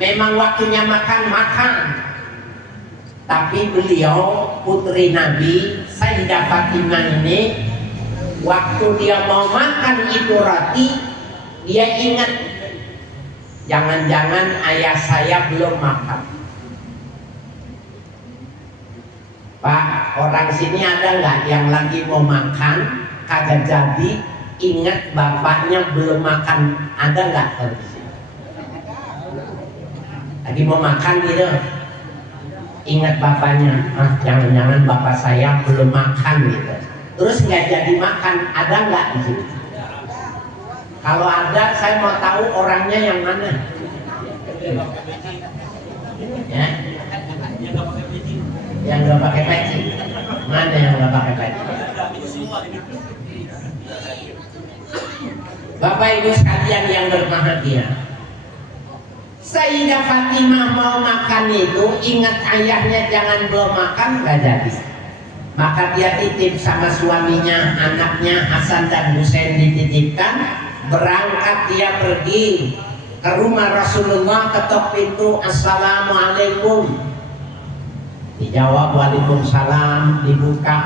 memang waktunya makan. Tapi beliau putri Nabi Sayyidah Fatimah ini, waktu dia mau makan itu roti, dia ingat jangan-jangan ayah saya belum makan. Pak, orang sini ada nggak yang lagi mau makan kagak jadi, ingat bapaknya belum makan, ada nggak? Lagi mau makan gitu, ingat bapaknya, jangan-jangan bapak saya belum makan gitu, terus nggak jadi makan, ada nggak di sini? Kalau ada, saya mau tahu orangnya yang mana. Ya? Yang nggak pakai peci, mana yang nggak pakai peci? Bapak Ibu sekalian yang berbahagia, Sayyidah Fatimah mau makan itu, ingat ayahnya jangan belum makan, nggak jadi. Maka dia titip sama suaminya, anaknya Hasan dan Husain dititipkan, berangkat dia pergi ke rumah Rasulullah, ketok pintu, assalamualaikum. Dijawab waalaikumsalam, dibuka,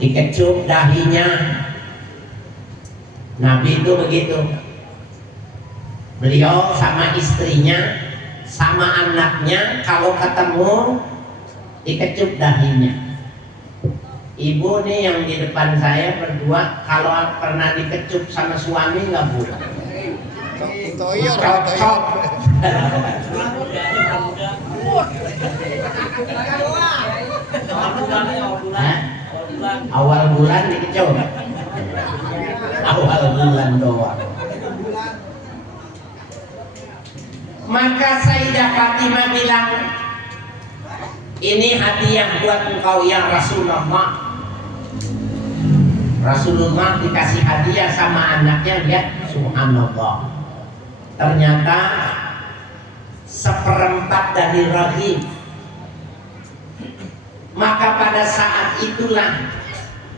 dikecup dahinya. Nabi itu begitu, beliau sama istrinya sama anaknya kalau ketemu dikecup dahinya. Ibu nih yang di depan saya berdua, kalau pernah dikecup sama suami nggak Bu? Cocok. Awal bulan dikecup. Awal bulan doang. Maka Sayyidah Fatimah bilang, ini hadiah buat engkau ya Rasulullah. Rasulullah dikasih hadiah sama anaknya, lihat subhanallah. Ternyata seperempat dari rahim. Maka pada saat itulah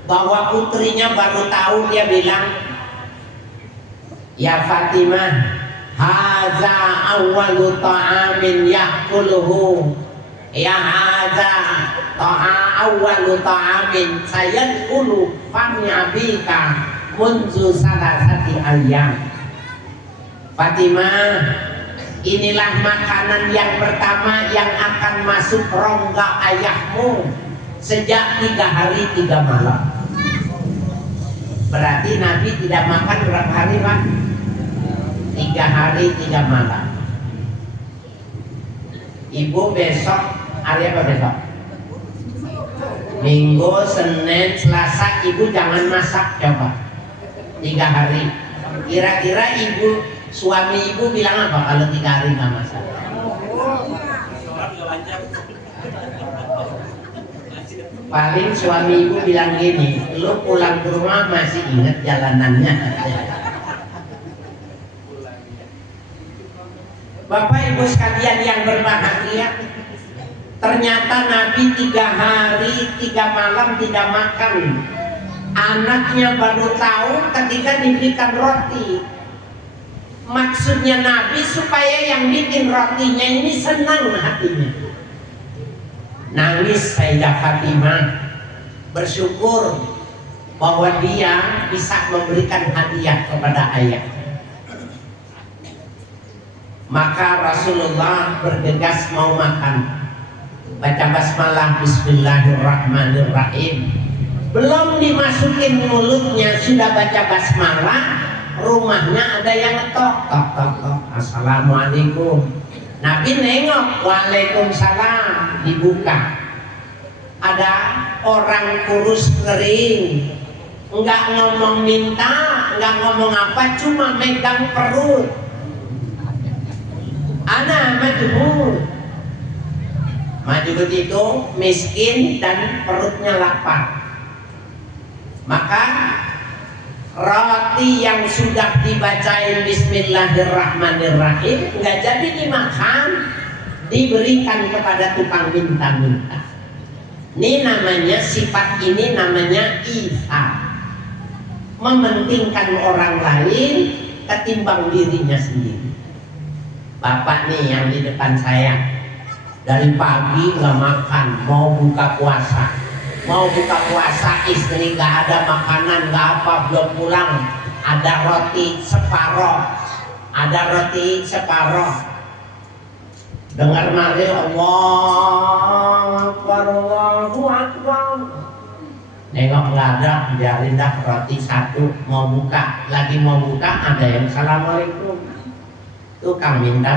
bahwa putrinya baru tahu, dia bilang, ya Fatimah, haza awwalu ta'amin yakuluhu, ya haza awwalu ta'amin sayadkhulu fami abika munzu salasati ayyam. Fatimah, inilah makanan yang pertama yang akan masuk rongga ayahmu sejak 3 hari 3 malam. Berarti Nabi tidak makan berapa hari Pak? 3 hari 3 malam. Ibu besok, hari apa besok? Minggu, Senin, Selasa, ibu jangan masak coba 3 hari. Kira-kira ibu, suami ibu bilang apa kalau 3 hari nggak masak? Paling suami ibu bilang gini, lu pulang ke rumah masih ingat jalanannya. Bapak Ibu sekalian yang berbahagia, ternyata Nabi 3 hari 3 malam tidak makan. Anaknya baru tahu ketika diberikan roti. Maksudnya Nabi supaya yang bikin rotinya ini senang hatinya. Nangis Sayyidah Fatimah, bersyukur bahwa dia bisa memberikan hadiah kepada ayah. Maka Rasulullah bergegas mau makan. Baca basmalah, bismillahirrahmanirrahim. Belum dimasukin mulutnya sudah baca basmalah, rumahnya ada yang ngetok, tok tok tok, assalamualaikum. Nabi nengok, waalaikumsalam, dibuka. Ada orang kurus kering, nggak ngomong minta, nggak ngomong apa, cuma megang perut. Ana majhul. Maju begitu, miskin dan perutnya lapar. Maka roti yang sudah dibacain bismillahirrahmanirrahim nggak jadi dimakan, diberikan kepada tukang minta-minta. Ini namanya, sifat ini namanya ithar, mementingkan orang lain ketimbang dirinya sendiri. Bapak nih yang di depan saya dari pagi nggak makan, mau buka puasa, istri nggak ada makanan, nggak apa, belum pulang, ada roti separoh, dengar mari Allah Akbar, Allahu Akbar, nengok nggak ada, biarin dah roti satu, mau buka, ada yang assalamualaikum, tukang minta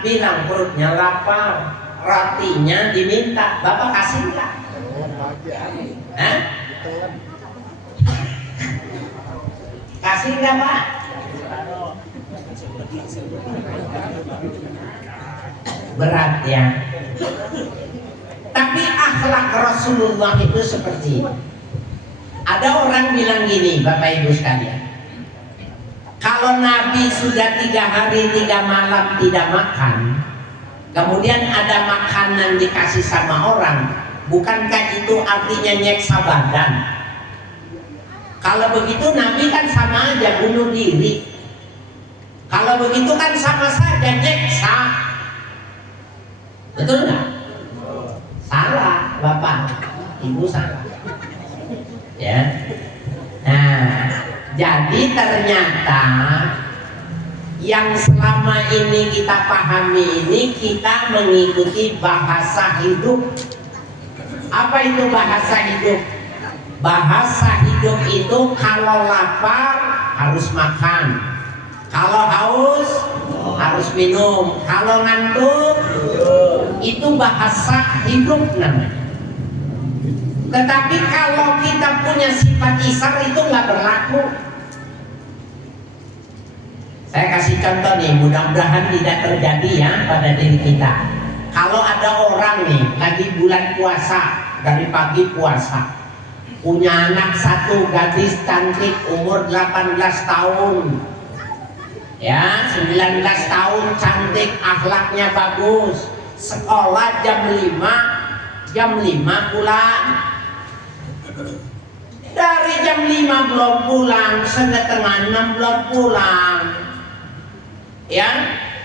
bilang perutnya lapar, rotinya diminta, bapak kasih nggak? Hah? Kasih nggak pak? Berat ya. Tapi akhlak Rasulullah itu seperti ini. Ada orang bilang gini, Bapak Ibu sekalian, kalau Nabi sudah 3 hari 3 malam tidak makan, kemudian ada makanan dikasih sama orang, bukankah itu artinya nyeksa badan? Kalau begitu Nabi kan sama aja bunuh diri. Kalau begitu kan sama saja nyeksa. Betul nggak? Salah, Bapak, Ibu salah. Ya. Nah, jadi ternyata yang selama ini kita pahami ini, kita mengikuti bahasa hidup. Apa itu bahasa hidup? Bahasa hidup itu kalau lapar harus makan, kalau haus harus minum, kalau ngantuk, itu bahasa hidup namanya. Tetapi kalau kita punya sifat isar itu nggak berlaku. Saya kasih contoh nih, mudah-mudahan tidak terjadi ya pada diri kita. Kalau ada orang nih lagi bulan puasa, dari pagi puasa, punya anak satu, gadis cantik, umur 18 tahun, ya 19 tahun, cantik, akhlaknya bagus, sekolah jam 5 pulang, dari jam 5 belum pulang, 5:30 belum pulang, ya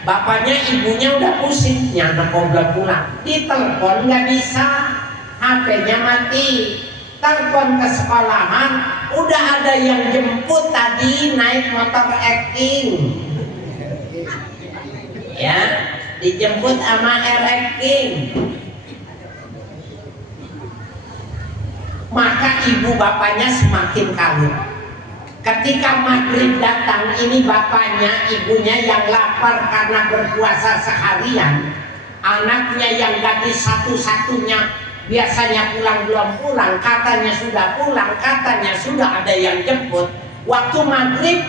bapaknya ibunya udah pusing, anak kok belum pulang, ditelepon nggak bisa, HP-nya mati, telepon ke sekolahan, udah ada yang jemput tadi naik motor acting, ya dijemput sama acting. Maka ibu bapaknya semakin kalut. Ketika maghrib datang, ini bapaknya, ibunya yang lapar karena berpuasa seharian, anaknya yang gadis satu-satunya biasanya pulang belum pulang, katanya sudah pulang, katanya sudah ada yang jemput. Waktu maghrib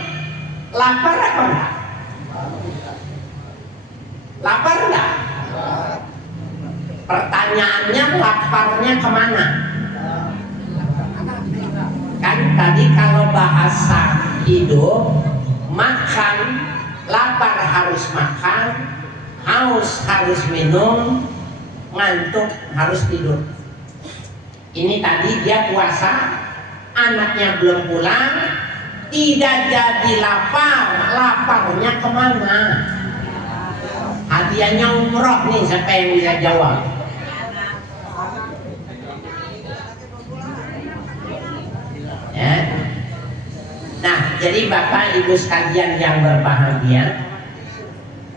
lapar apa enggak? Lapar enggak? Pertanyaannya, laparnya kemana? Kan tadi kalau bahasa hidup, makan, lapar harus makan, haus harus minum, ngantuk harus tidur. Ini tadi dia puasa, anaknya belum pulang, tidak jadi lapar, laparnya kemana? Hadiahnya umroh nih, siapa yang bisa jawab? Ya. Nah, jadi Bapak Ibu sekalian yang berbahagia,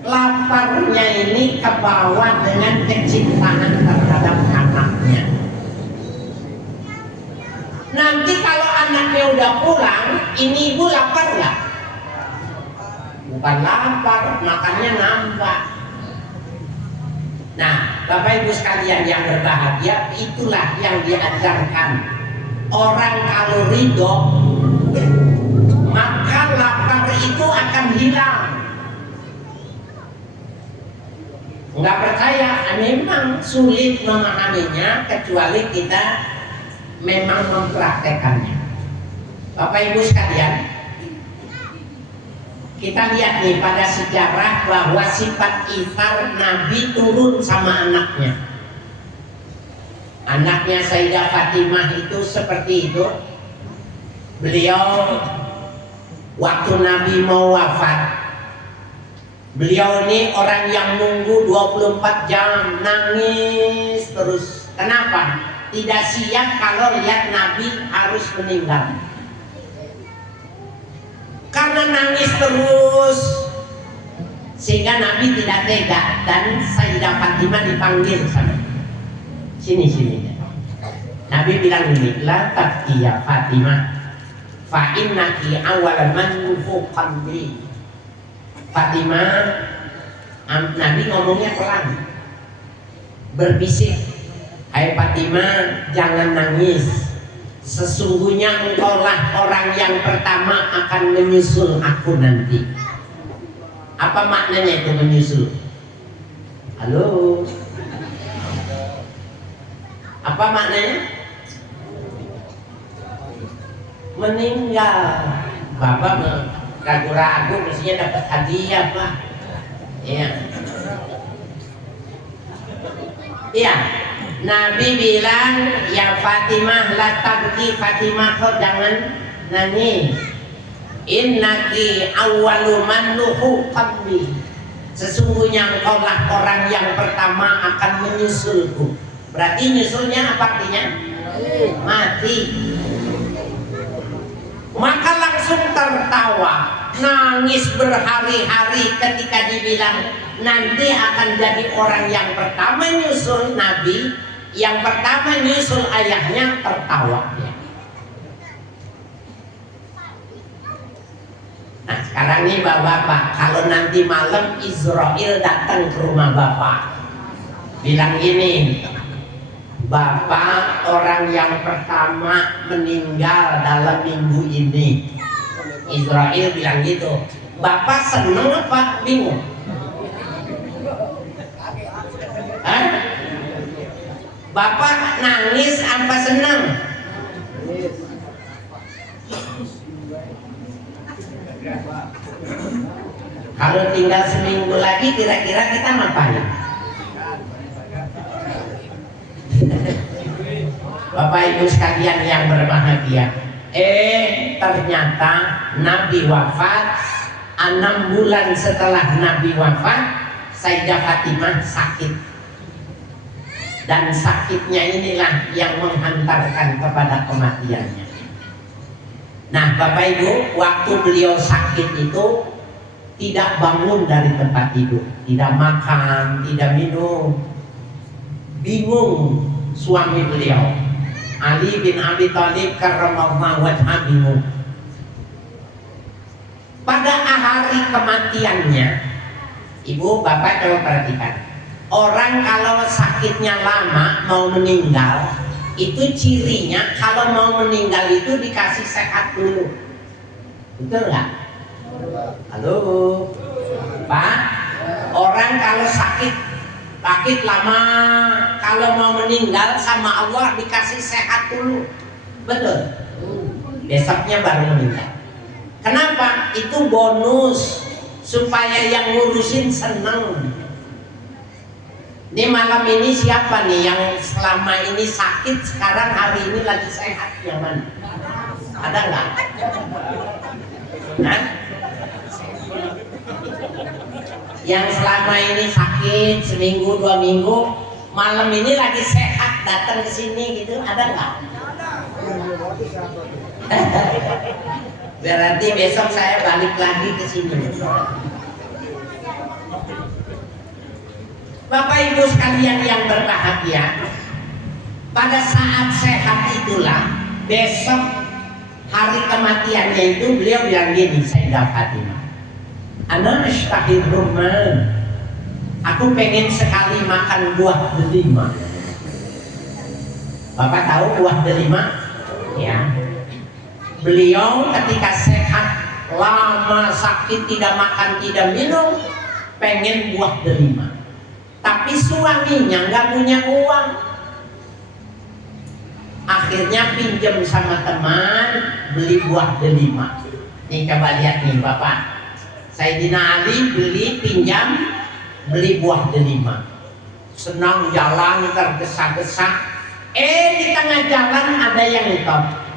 laparnya ini kebawa dengan kecintaan terhadap anaknya. Nanti kalau anaknya udah pulang, ini ibu lapar nggak? Bukan lapar, makannya nambah. Nah, Bapak Ibu sekalian yang berbahagia, itulah yang diajarkan. Orang kalau ridho, maka lapar itu akan hilang. Nggak percaya, memang sulit memahaminya kecuali kita memang mempraktekannya. Bapak Ibu sekalian, kita lihat nih pada sejarah bahwa sifat iftar Nabi turun sama anaknya. Anaknya Sayyidah Fatimah itu seperti itu. Beliau waktu Nabi mau wafat, Beliau ini orang yang nunggu 24 jam, nangis terus. Kenapa? Tidak siap kalau lihat Nabi harus meninggal. Karena nangis terus, sehingga Nabi tidak tega, dan Sayyidah Fatimah dipanggil sama sini. Nabi bilang ini, la tabki ya Fatimah, fa innaki awal man yufuqan bi. Fatimah, Nabi ngomongnya pelan, berbisik, hai Fatimah, jangan nangis. Sesungguhnya engkaulah orang yang pertama akan menyusul aku nanti. Apa maknanya itu menyusul? Halo? Apa maknanya? Meninggal. Bapak ragu-ragu mestinya dapat hadiah, Pak. Iya. Iya. Nabi bilang, ya Fatimah, la tabki, Fatimah, kau jangan nangis. Innaki awwalu man luhuqan bi. Sesungguhnya engkaulah orang yang pertama akan menyusulku. Berarti nyusulnya apa artinya? Mati. Maka langsung tertawa, nangis berhari-hari ketika dibilang nanti akan jadi orang yang pertama nyusul Nabi, yang pertama nyusul ayahnya, tertawa. Nah sekarang nih bapak-bapak, kalau nanti malam Israel datang ke rumah bapak, bilang gini, bapak orang yang pertama meninggal dalam minggu ini. Israel bilang gitu. Bapak seneng apa bingung? Hah? Bapak nangis apa seneng? Kalau tinggal seminggu lagi kira-kira kita ngapain? Bapak Ibu sekalian yang berbahagia, ternyata Nabi wafat 6 bulan setelah Nabi wafat, Sayyidah Fatimah sakit, dan sakitnya inilah yang menghantarkan kepada kematiannya. Nah Bapak Ibu, waktu beliau sakit itu tidak bangun dari tempat tidur, tidak makan, tidak minum. Bingung suami beliau, Ali bin Abi Thalib karramallahu wajhahu, bingung. Pada hari kematiannya, ibu bapak coba perhatikan, orang kalau sakitnya lama mau meninggal, itu cirinya kalau mau meninggal itu dikasih sehat dulu, betul nggak? Halo Pak, orang kalau sakit lama, kalau mau meninggal sama Allah dikasih sehat dulu, betul? Besoknya baru meninggal. Kenapa? Itu bonus supaya yang ngurusin seneng. Ini malam ini siapa nih yang selama ini sakit, sekarang hari ini lagi sehat, yang mana? Ada nggak? Nah, yang selama ini sakit seminggu 2 minggu, malam ini lagi sehat datang ke sini gitu, ada nggak? Berarti besok saya balik lagi ke sini. Bapak Ibu sekalian yang berbahagia, pada saat sehat itulah besok hari kematiannya itu beliau bilang gini, Sayyidah Fatimah, ana ashtahir rumman, aku pengen sekali makan buah delima. Bapak tahu buah delima? Ya. Beliau ketika sehat, lama sakit, tidak makan tidak minum, pengen buah delima. Tapi suaminya nggak punya uang. Akhirnya pinjam sama teman beli buah delima. Nih coba lihat nih Bapak, Sayyidina Ali pinjam beli buah delima. Senang jalan tergesa-gesa. Di tengah jalan ada yang ngetop.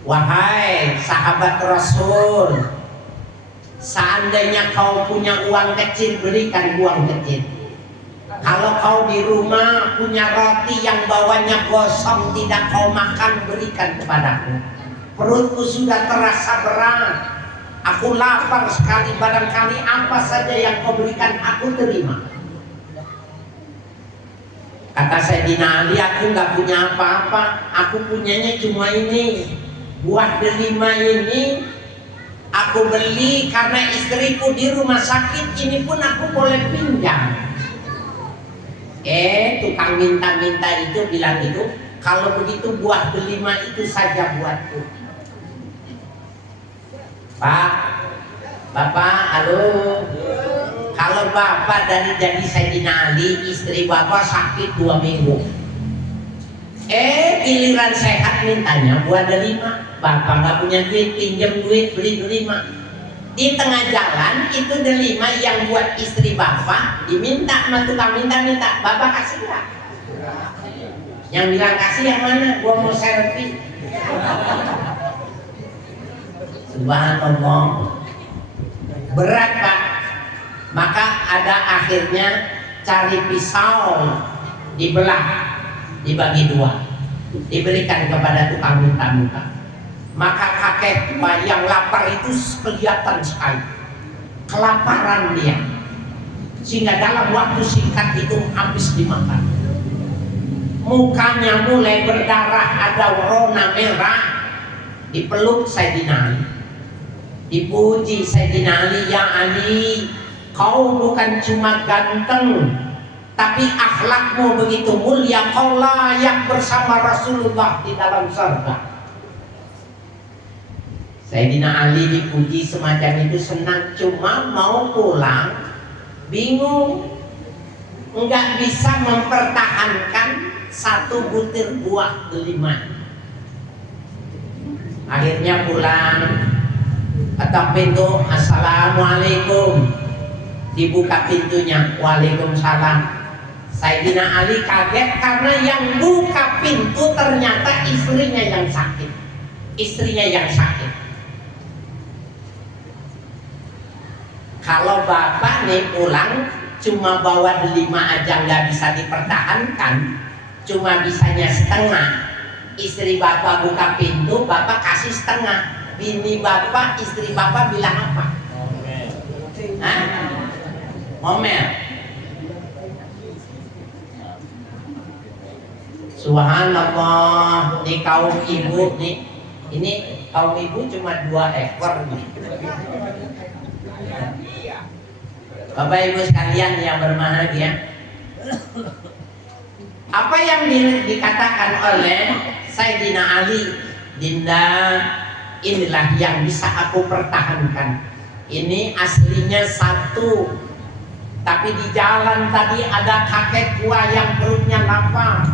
Wahai sahabat Rasul, Seandainya kau punya uang kecil, berikan uang kecil. Kalau kau di rumah punya roti yang bawahnya gosong, tidak kau makan, berikan kepadaku. Perutku sudah terasa berat, aku lapar sekali, barangkali apa saja yang kau berikan aku terima. Kata Sayyidina Ali, aku nggak punya apa-apa, aku punyanya cuma ini, buah delima ini aku beli karena istriku di rumah sakit, ini pun aku boleh pinjam. Tukang minta-minta itu bilang itu, kalau begitu buah delima itu saja buatku. Pak, Bapak, halo. Kalau Bapak dari jadi Sayyidina Ali, istri Bapak sakit 2 minggu. Giliran sehat mintanya buah delima. Bapak nggak punya duit, pinjam duit beli delima. Di tengah jalan itu delima yang buat istri Bapak diminta sama tukang minta-minta. Bapak kasih nggak? Yang bilang kasih yang mana? Gua mau selfie. Subhanallah, berat Pak. Maka ada akhirnya cari pisau, dibelah, dibagi 2, diberikan kepada tukang minta-minta. Maka kakek tua yang lapar itu kelihatan sekali kelaparan dia, sehingga dalam waktu singkat itu habis dimakan. Mukanya mulai berdarah, ada warna merah. Dipeluk Sayyidina Ali, dipuji Sayyidina Ali, ya Ali, kau bukan cuma ganteng, tapi akhlakmu begitu mulia, kau layak bersama Rasulullah di dalam surga. Sayyidina Ali dipuji semacam itu, senang, cuma mau pulang bingung, nggak bisa mempertahankan 1 butir buah delima. Akhirnya pulang, ketok pintu, assalamualaikum. Dibuka pintunya, waalaikumsalam. Sayyidina Ali kaget karena yang buka pintu ternyata istrinya yang sakit. Istrinya yang sakit. Kalau Bapak nih pulang cuma bawa delima aja nggak bisa dipertahankan, cuma bisanya setengah. Istri Bapak buka pintu, Bapak kasih setengah. Bini Bapak, istri Bapak bilang apa? Hah? Ngomel. Subhanallah, nih kaum ibu nih, ini kaum ibu cuma 2 ekor nih. Bapak Ibu sekalian yang berbahagia, apa yang dikatakan oleh Sayyidina Ali, Dinda, inilah yang bisa aku pertahankan. Ini aslinya 1, tapi di jalan tadi ada kakek tua yang perutnya lapar.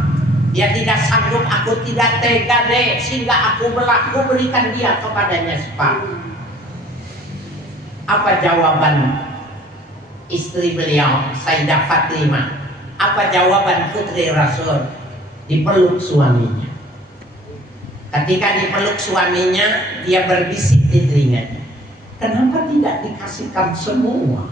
Dia tidak sanggup, aku tidak tega deh, sehingga aku berikan dia kepadanya separuh. Apa jawaban istri beliau, Sayyidah Fatimah? Apa jawaban putri Rasul? Dipeluk suaminya. Ketika dipeluk suaminya, dia berbisik di telinganya, kenapa tidak dikasihkan semua?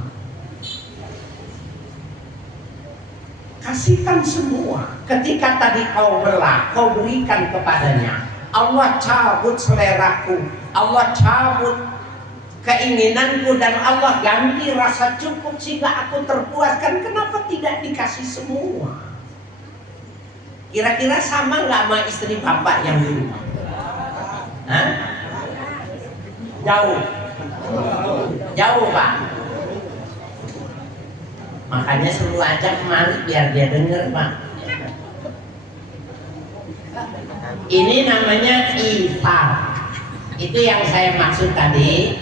Kasihkan semua. Ketika tadi kau belah, kau berikan kepadanya. Allah cabut seleraku, Allah cabut keinginanku, dan Allah ganti rasa cukup sehingga aku terpuaskan. Kenapa tidak dikasih semua? Kira-kira sama nggak sama istri Bapak yang di rumah? Hah? Jauh, jauh Pak. Makanya suruh ajak kemari biar dia dengar Pak. Ini namanya iftar. Itu yang saya maksud tadi.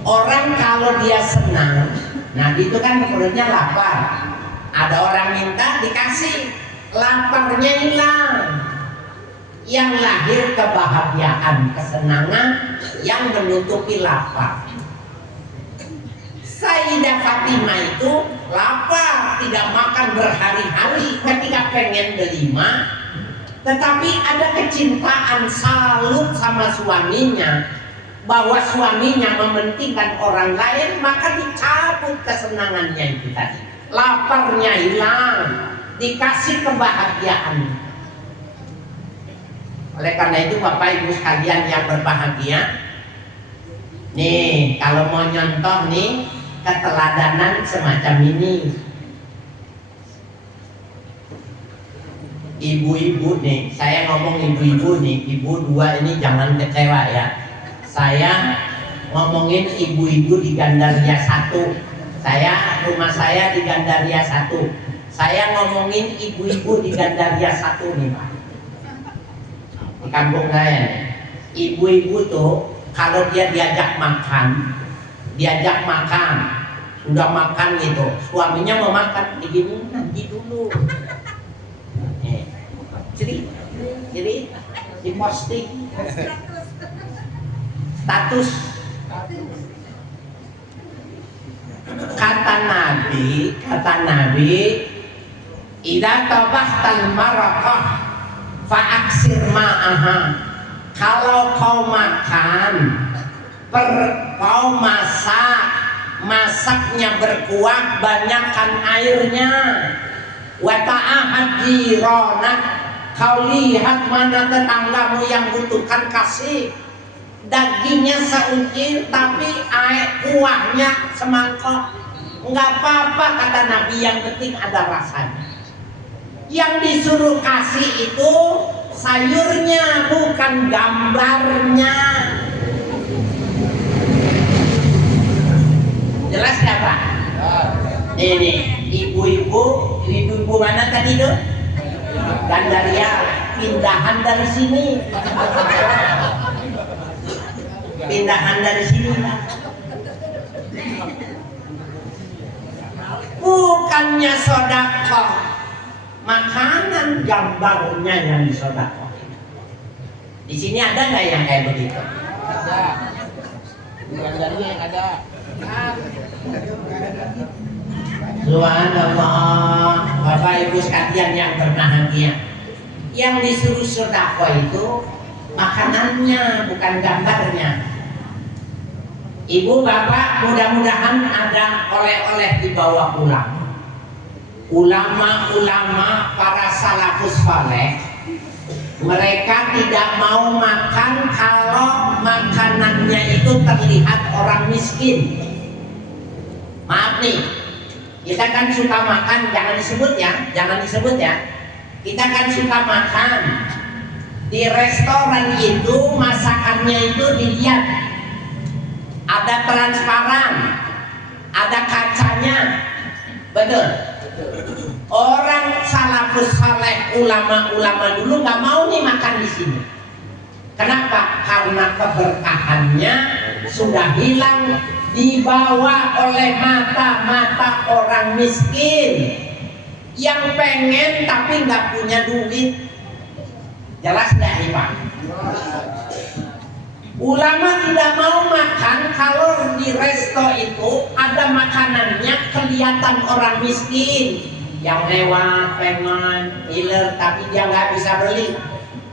Orang kalau dia senang, nah itu kan perutnya lapar. Ada orang minta dikasih, laparnya hilang. Yang lahir kebahagiaan, kesenangan yang menutupi lapar. Sayyidah Fatimah itu lapar, tidak makan berhari-hari ketika pengen delima, tetapi ada kecintaan, salut sama suaminya. bahwa suaminya mementingkan orang lain, maka dicabut kesenangannya itu tadi. Laparnya hilang, dikasih kebahagiaan. Oleh karena itu Bapak Ibu sekalian yang berbahagia, nih kalau mau nyontoh nih keteladanan semacam ini, ibu-ibu nih, saya ngomong ibu-ibu nih, ibu dua ini jangan kecewa ya. Saya ngomongin ibu-ibu di Gandaria 1. Rumah saya di Gandaria 1. Saya ngomongin ibu-ibu di Gandaria 1 nih Pak. Di kampung saya nih. Ibu-ibu tuh kalau dia diajak makan, sudah makan gitu, suaminya mau makan, begini nanti dulu. Jadi diposting status. Kata Nabi, idza tabahtal maraqah fa'aksir ma'aha. Kalau kau makan, kau masaknya berkuah, banyakkan airnya. Wa ta'ahad jironak, kau lihat mana tetanggamu yang butuhkan, kasih. Dagingnya seucil tapi kuahnya semangkok, nggak apa-apa kata Nabi, yang penting ada rasanya. Yang disuruh kasih itu sayurnya, bukan gambarnya. Jelas nggak Pak? Ini ibu-ibu mana tadi tuh? Gandaria, pindahan dari sini. Bukannya sedekah, makanan gambarnya yang disedekah. Di sini ada nggak yang kayak begitu? Ada. Gandaria yang ada. Subhanallah, Bapak Ibu sekalian yang berbahagia, yang disuruh sedekah itu makanannya, bukan gambarnya. Ibu bapak, mudah-mudahan ada oleh-oleh dibawa pulang. Ulama-ulama para salafus saleh, mereka tidak mau makan kalau makanannya itu terlihat orang miskin. Maaf nih, kita kan suka makan, jangan disebut ya. Kita kan suka makan. Di restoran itu masakannya itu dilihat, ada transparan, ada kacanya, betul. Orang salafus saleh, ulama-ulama dulu nggak mau nih makan di sini. Kenapa? Karena keberkahannya sudah hilang, dibawa oleh mata-mata orang miskin yang pengen tapi nggak punya duit. Jelas nggak nih Pak? Ulama tidak mau makan kalau di resto itu ada makanannya kelihatan orang miskin yang lewat pengen iler tapi dia nggak bisa beli.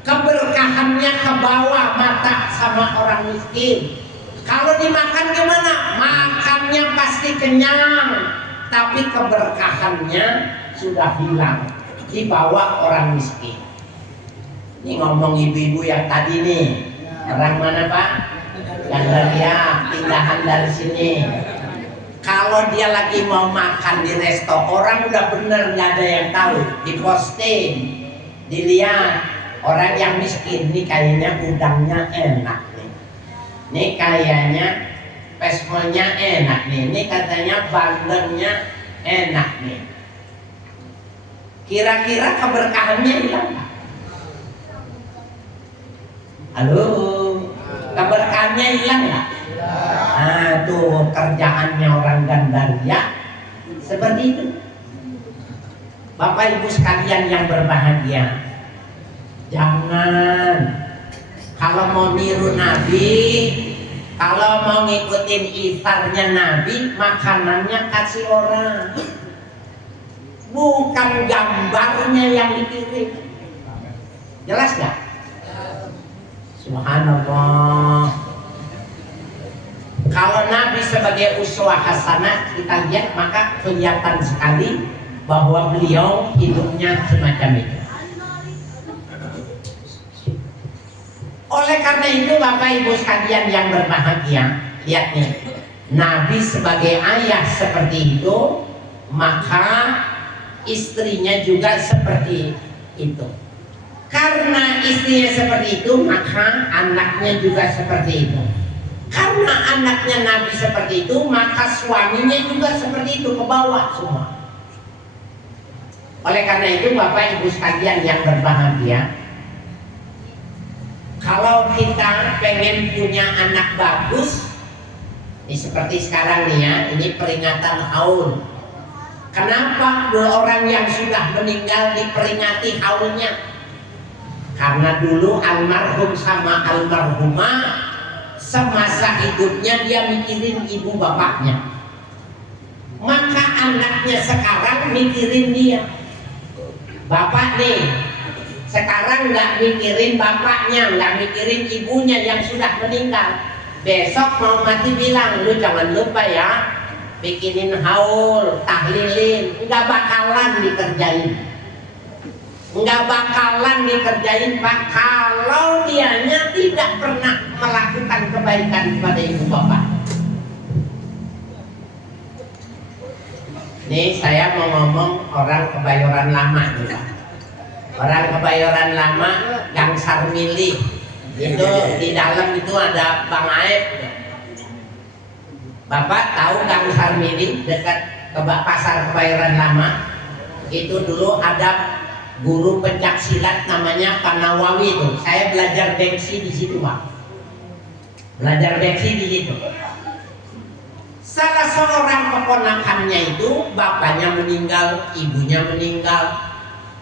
Keberkahannya ke bawah mata sama orang miskin. Kalau dimakan gimana? Makannya pasti kenyang, tapi keberkahannya sudah hilang, dibawa orang miskin. Ini ngomong ibu-ibu yang tadi nih, orang mana Pak? Gandaria, pindahan dari sini. Kalau dia lagi mau makan di resto, orang udah bener nggak ada yang tahu, diposting, dilihat orang yang miskin. Ini kayaknya udangnya enak nih, ini kayaknya pesmonya enak nih, ini katanya bandengnya enak nih. Kira-kira keberkahannya hilang Pak? Halo, keberkahannya hilang nggak? Nah, tuh kerjaannya orang Gandaria seperti itu. Bapak Ibu sekalian yang berbahagia, jangan kalau mau niru Nabi, kalau mau ngikutin iftarnya Nabi, makanannya kasih orang, bukan gambarnya yang dikirim. Jelas nggak? Subhanallah. Kalau Nabi sebagai uswah hasanah kita lihat, maka kelihatan sekali bahwa beliau hidupnya semacam itu. Oleh karena itu Bapak Ibu sekalian yang berbahagia, lihat nih, Nabi sebagai ayah seperti itu, maka istrinya juga seperti itu. Karena istrinya seperti itu, maka anaknya juga seperti itu. Karena anaknya Nabi seperti itu, maka suaminya juga seperti itu, ke bawah semua. Oleh karena itu Bapak Ibu sekalian yang berbahagia, kalau kita pengen punya anak bagus, ini seperti sekarang nih ya, ini peringatan haul. Kenapa orang yang sudah meninggal diperingati haulnya? Karena dulu almarhum sama almarhumah semasa hidupnya dia mikirin ibu bapaknya, maka anaknya sekarang mikirin dia. Bapak nih sekarang nggak mikirin bapaknya, nggak mikirin ibunya yang sudah meninggal. Besok mau mati bilang, lu jangan lupa ya bikinin haul, tahlilin. Nggak bakalan dikerjain, nggak bakalan dikerjain Pak, kalau dianya tidak pernah melakukan kebaikan kepada ibu bapak. Nih saya mau ngomong orang Kebayoran Lama nih Pak. Orang Kebayoran Lama, Gang Sarmili itu di dalam itu ada Bang Aep. Bapak tahu Gang Sarmili dekat pasar Kebayoran Lama? Itu dulu ada guru pencak silat namanya Pak Nawawi itu. Saya belajar beksi di situ Pak. Belajar beksi di situ. Salah seorang keponakannya itu bapaknya meninggal, ibunya meninggal,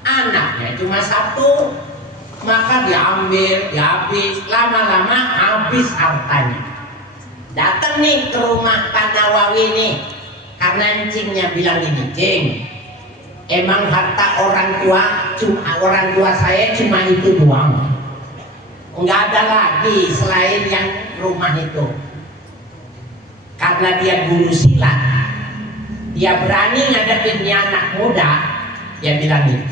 anaknya cuma satu, maka diambil, dihabis, lama-lama habis hartanya. Datang nih ke rumah Pak Nawawi nih, karena encingnya bilang gini, Cing, emang harta orang tua saya cuma itu doang, nggak ada lagi selain yang rumah itu. Karena dia guru silat, dia berani ngadepin anak muda. Dia bilang nih,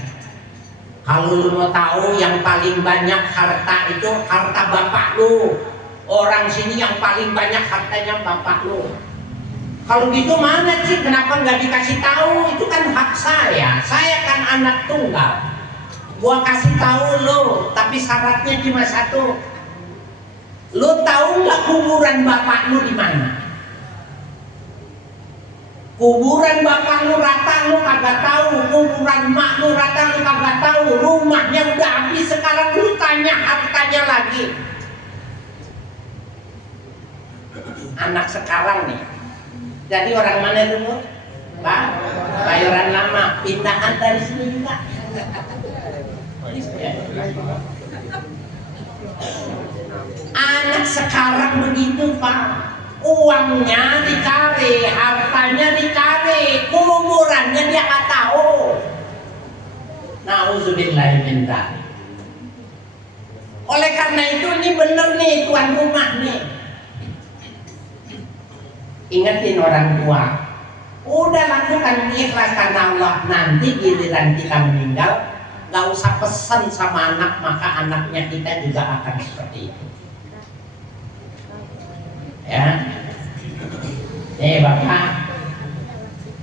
kalau lu mau tahu yang paling banyak harta itu harta bapak lu. Orang sini yang paling banyak hartanya bapak lu. Kalau gitu mana sih, kenapa nggak dikasih tahu? Itu kan hak saya kan anak tunggal. Gua kasih tahu lo, tapi syaratnya cuma satu. Lo tahu nggak kuburan bapak lu di mana? Kuburan bapak lu rata lu kagak tahu, kuburan mak lu rata lu kagak tahu, rumahnya udah habis, sekarang lu tanya hartanya lagi. Anak sekarang nih, jadi orang mana dulu? Pak, Bayoran Lama, pindahan dari sini juga. Anak sekarang begitu Pak. Uangnya dicari, hartanya dicari, kuburannya dia nggak tahu. Nauzubillahi min dzalik. Oleh karena itu ini bener nih tuan rumah nih. Ingetin orang tua. Udah lakukan ikhlas karena Allah, nanti giliran kita meninggal, nggak usah pesan sama anak, maka anaknya kita juga akan seperti itu. Ya, Bapak,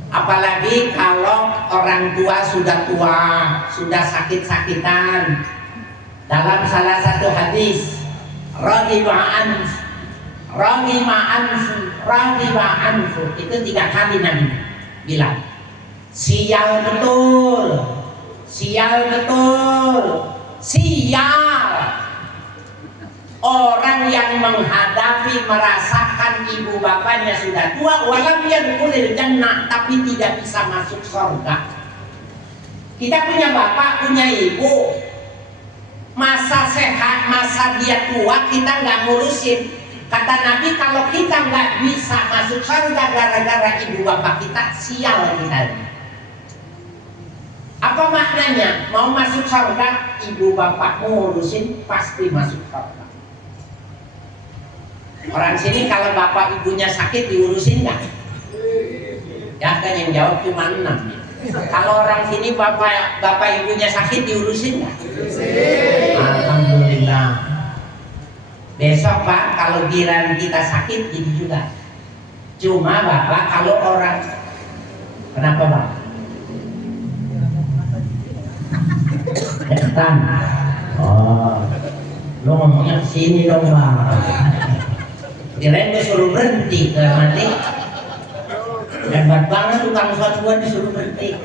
apalagi kalau orang tua, sudah sakit-sakitan. Dalam salah satu hadis, radhiyallahu anhu, itu 3 kali Nabi bilang, sial betul, orang yang menghadapi, merasakan ibu bapaknya sudah tua, walam yadkhulul jannah, tapi tidak bisa masuk surga. Kita punya bapak, punya ibu, masa sehat, masa dia tua kita nggak ngurusin. Kata Nabi, kalau kita nggak bisa masuk surga gara-gara ibu bapak kita, sial kita. Apa maknanya? Mau masuk surga, ibu bapakmu ngurusin, pasti masuk surga. Orang sini kalau bapak ibunya sakit diurusin nggak? Ya kan yang jawab cuma 6. Kalau orang sini bapak ibunya sakit diurusin nggak? Alhamdulillah. Besok Pak kalau giliran kita sakit jadi juga. Cuma bapak kalau orang kenapa Pak? Deketan. Oh, lo ngomongnya kesini dong Pak. Kirain gue suruh berhenti ke mati. Hebat banget tukang shot gue disuruh berhenti.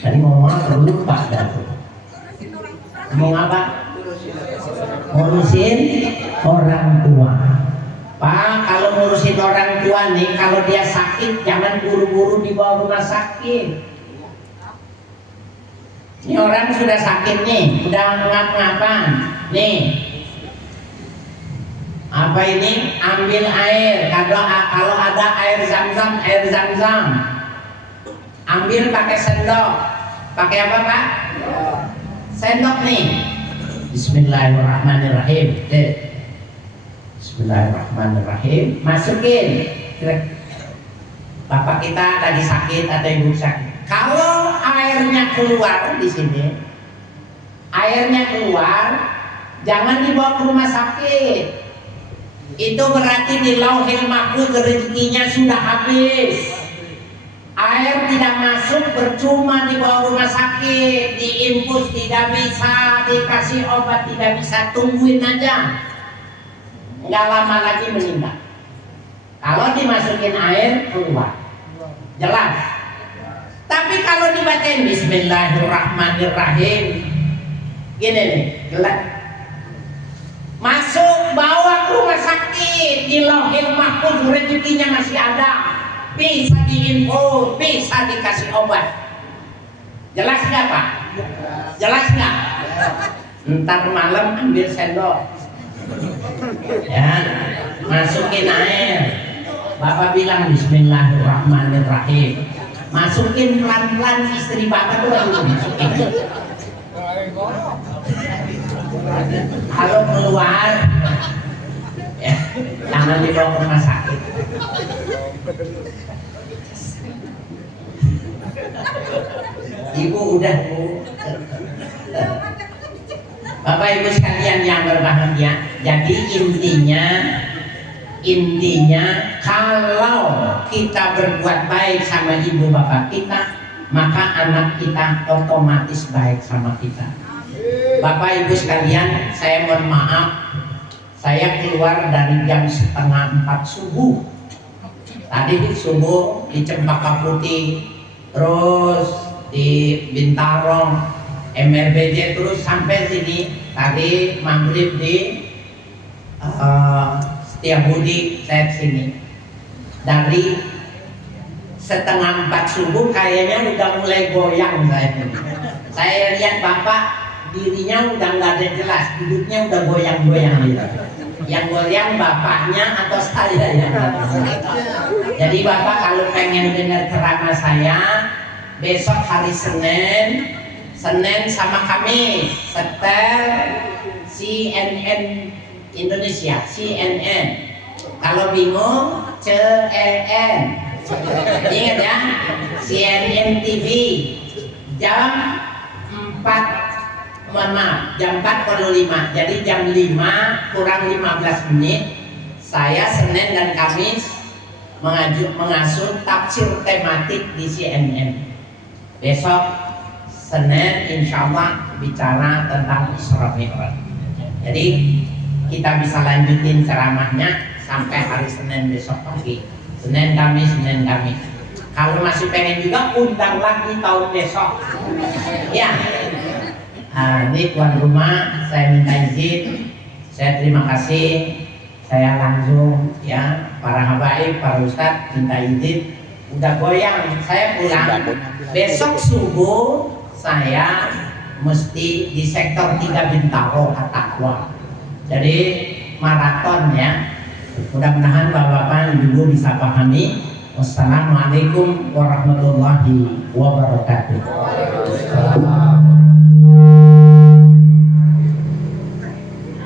Tadi ngomong apa lupa dah. Ngomong apa? Ngurusin orang tua. Pak, kalau ngurusin orang tua nih, kalau dia sakit jangan buru-buru dibawa rumah sakit. Ini orang sudah sakit nih, udah ngap-ngapan. Nih, apa ini? Ambil air. Kalau ada air zam-zam. Ambil pakai sendok. Pakai apa Pak? Sendok nih. Bismillahirrahmanirrahim. Bismillahirrahmanirrahim. Masukin. Bapak kita lagi sakit atau ibu sakit. Kalau airnya keluar di sini, airnya keluar, jangan dibawa ke rumah sakit. Itu berarti di lauhil mahfuz rezekinya sudah habis. Air tidak masuk percuma dibawa rumah sakit, diinfus tidak bisa, dikasih obat tidak bisa, tungguin aja. Nggak lama lagi meninggal. Kalau dimasukin air keluar, jelas. Tapi kalau dibacain Bismillahirrahmanirrahim, gini nih, jelas. Masuk bawa ke rumah sakit, di lauhil mahfuz rezekinya masih ada, bisa diinfus, bisa dikasih obat. Jelas nggak Pak? Jelas nggak? Ntar malam ambil sendok, ya, masukin air. Bapak bilang Bismillahirrahmanirrahim. Masukin pelan-pelan, istri bapak tuh baru masukin. Kalau keluar, ya, jangan dibawa ke rumah sakit. Ibu udah Bu. Bapak Ibu sekalian yang berbahagia, jadi intinya kalau kita berbuat baik sama ibu bapak kita, maka anak kita otomatis baik sama kita. Bapak Ibu sekalian, saya mohon maaf, saya keluar dari jam 3:30 subuh. Tadi subuh di Cempaka Putih, terus di Bintaro, MRBJ, terus sampai sini. Tadi maghrib di Setiabudi, saya sini. Dari 3:30 subuh kayaknya udah mulai goyang saya. Saya lihat bapak dirinya udah nggak ada jelas, duduknya udah goyang-goyang gitu. Yang goyang bapaknya atau saya ya. Jadi bapak kalau pengen dengar ceramah saya besok hari Senin sama Kamis, setel CNN Indonesia, CNN. Kalau bingung CEN. Ingat ya, CNN TV jam 4:45. Jadi jam 5 kurang 15 menit saya Senin dan Kamis mengasuh tafsir tematik di CNN. Besok Senin insya Allah bicara tentang Isra Mi'raj. Jadi kita bisa lanjutin ceramahnya sampai hari Senin besok pagi. Senin Kamis. Kalau masih pengen juga undang lagi tahun besok. Ya. Ini tuan rumah, saya minta izin, saya terima kasih, saya langsung ya para habaib, para ustadz minta izin, udah goyang, saya pulang. Besok subuh saya mesti di sektor 3 Bintaro At-Taqwa. Jadi maraton ya. Mudah-mudahan bapak-bapak ibu bisa pahami. Wassalamualaikum warahmatullahi wabarakatuh.